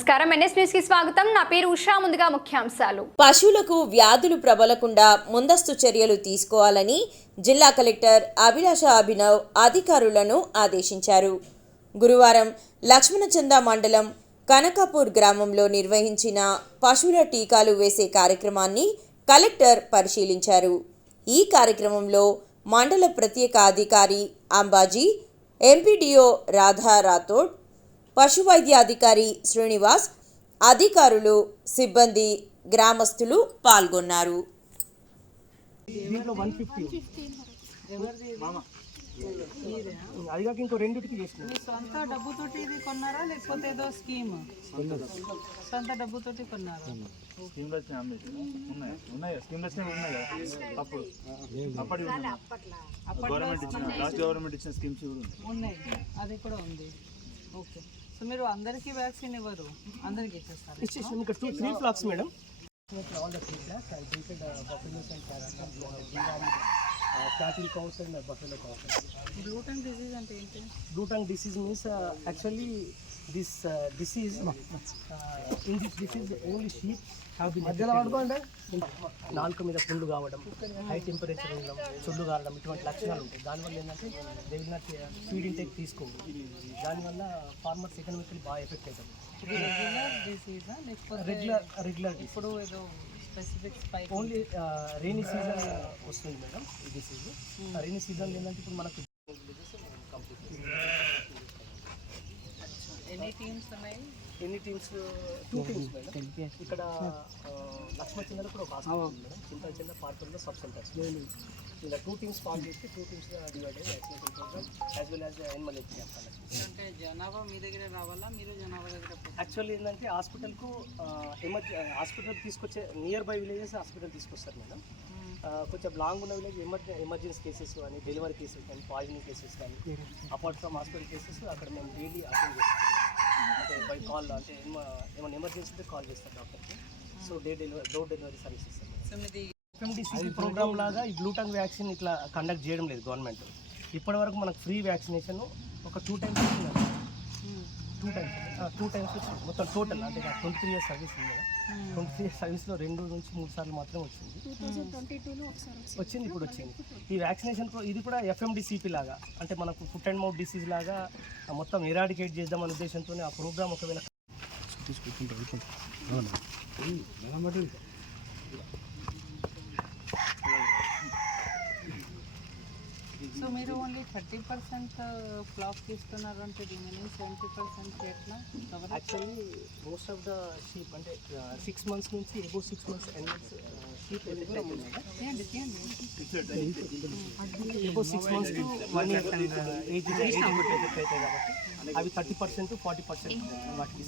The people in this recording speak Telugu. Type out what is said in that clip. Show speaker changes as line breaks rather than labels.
నమస్కారం. ఎన్ఎస్కి స్వాగతం. నా పేరు ఉషా. ముందుగా ముఖ్యాంశాలు.
పశువులకు వ్యాధులు ప్రబలకుండా ముందస్తు చర్యలు తీసుకోవాలని జిల్లా కలెక్టర్ అభిలాష అభినవ్ అధికారులను ఆదేశించారు. గురువారం లక్ష్మణచంద మండలం కనకాపూర్ గ్రామంలో నిర్వహించిన పశువుల టీకాలు వేసే కార్యక్రమాన్ని కలెక్టర్ పరిశీలించారు. ఈ కార్యక్రమంలో మండల ప్రత్యేక అధికారి అంబాజీ ఎంపీడీఓ రాధా రాథోడ్ పశువైద్యాధికారి శ్రీనివాస్ అధికారులు సిబ్బంది గ్రామస్తులు పాల్గొన్నారు.
దీంట్లో వన్ ఫిఫ్టీ అది కాక ఇంకో రెండుకి చేసిన
మీ సొంత డబ్బుతోటి ఇది కొన్నారా? లేకపోతే ఏదో స్కీమ్? సొంత డబ్బుతోటి కొన్నారా?
స్కీమ్లు వచ్చినాయి అమ్మ ఉన్నాయి. ఉన్నాయి స్కీమ్లు వచ్చినాయి ఉన్నాయి కదా? అప్పుడు అప్పటి గవర్నమెంట్ ఇచ్చిన లాస్ట్ గవర్నమెంట్ ఇచ్చిన స్కీమ్స్ కూడా ఉన్నాయి.
ఉన్నాయి. అది కూడా ఉంది. ఓకే. సో మీరు అందరికీ వ్యాక్సిన్ ఇవ్వరు. అందరికి ఇచ్చేస్తారు.
ఇచ్చేసాం ఇంకా two three flocks madam all the three flocks I buffaloes and cattle cows and buffalo cows
gluten disease అంటే ఏంటి?
Bluetongue disease means actually this disease in this disease only sheep have been మధ్యలో పడుకోండి నాలుక మీద పుండు కావడం హై టెంపరేచర్ ఉండడం చుళ్ళు కావడం ఇటువంటి లక్షణాలు ఉంటాయి. దానివల్ల ఏంటంటే they will not feed intake తీసుకోండి దానివల్ల ఫార్మర్స్ ఎకనామికల్ బాగా ఎఫెక్ట్ అవుతుంది
రెగ్యులర్ డిసీజా లేకపోతే
రెగ్యులర్ రెగ్యులర్
ఇప్పుడు ఏదో specific spike
only rainy season వస్తుంది మేడం ఈ డిసీజ్ రైనీ సీజన్ ఏంటంటే ఇప్పుడు మనకు
ఎన్ని టీమ్స్ ఉన్నాయి?
ఎన్ని టీమ్స్ టూ టీమ్స్ మేడం ఇక్కడ లక్ష్మణ చిన్న కూడా ఒక మేడం చింత చిన్న పార్కుల్లో సబ్ సెంటర్స్ ఇలా టూ టీమ్స్ ఫామ్ చేసి టూ టీమ్స్ డివైడ్ అయ్యి vaccination programme as well as animal camp
అంటే జనాభా మీ దగ్గర రావాలా? మీరు జనాభా?
యాక్చువల్లీ ఏంటంటే హాస్పిటల్కు ఎమర్జె హాస్పిటల్ తీసుకొచ్చే నియర్ బై విలేజెస్ హాస్పిటల్ తీసుకొస్తారు మేడం. కొంచెం లాంగ్ ఉన్న విలేజ్ ఎమర్జె ఎమర్జెన్సీ కేసెస్ కానీ డెలివరీ కేసెస్ కానీ పాయిజనింగ్ కేసెస్ కానీ అపార్ట్ ఫ్రమ్ హాస్పిటల్ కేసెస్ అక్కడ మేము డైలీ అటెండ్ చేస్తాం అంటే బై కాల్ అంటే ఏమ- ఏమైనా ఎమర్జెన్సీ ఉంటే కాల్ చేస్తాం డాక్టర్కి. So day delivery door delivery service ఇస్తాం ఎఫ్ఎండిసిసి ప్రోగ్రామ్ లాగా ఈ గ్లూటన్ వ్యాక్సిన్ ఇట్లా కండక్ట్ చేయడం లేదు గవర్నమెంట్. ఇప్పటి వరకు మనకు ఫ్రీ వ్యాక్సినేషన్ ఒక two times two times two times వచ్చింది. మొత్తం టోటల్ అంటే ట్వంటీ త్రీ ఇయర్స్ సర్వీస్ ఉంది కదా. ట్వంటీ త్రీ ఇయర్స్ సర్వీస్లో రెండు నుంచి మూడు సార్లు మాత్రమే వచ్చింది. వచ్చింది. ఇప్పుడు వచ్చింది. ఈ వ్యాక్సినేషన్ ఇది కూడా ఎఫ్ఎండిసిపి లాగా అంటే మనకు ఫుట్ అండ్ మౌత్ డిసీజ్ లాగా మొత్తం ఎరాడికేట్ చేద్దామనే ఉద్దేశంతో ఆ ప్రోగ్రామ్ ఒకవేళ
మీరు ఓన్లీ థర్టీ పర్సెంట్ ఫ్లాక్ తీసుకున్నారు అంటే రిమైనింగ్ సెవెంటీ పర్సెంట్ ఎట్లా
actually most of the sheep అంటే సిక్స్ మంత్స్ నుంచి above six months animals sheep
తీయండి తీయండి.
Above six months to one year age అవుతాయి కాబట్టి అవి థర్టీ పర్సెంట్ ఫార్టీ పర్సెంట్ వాటికి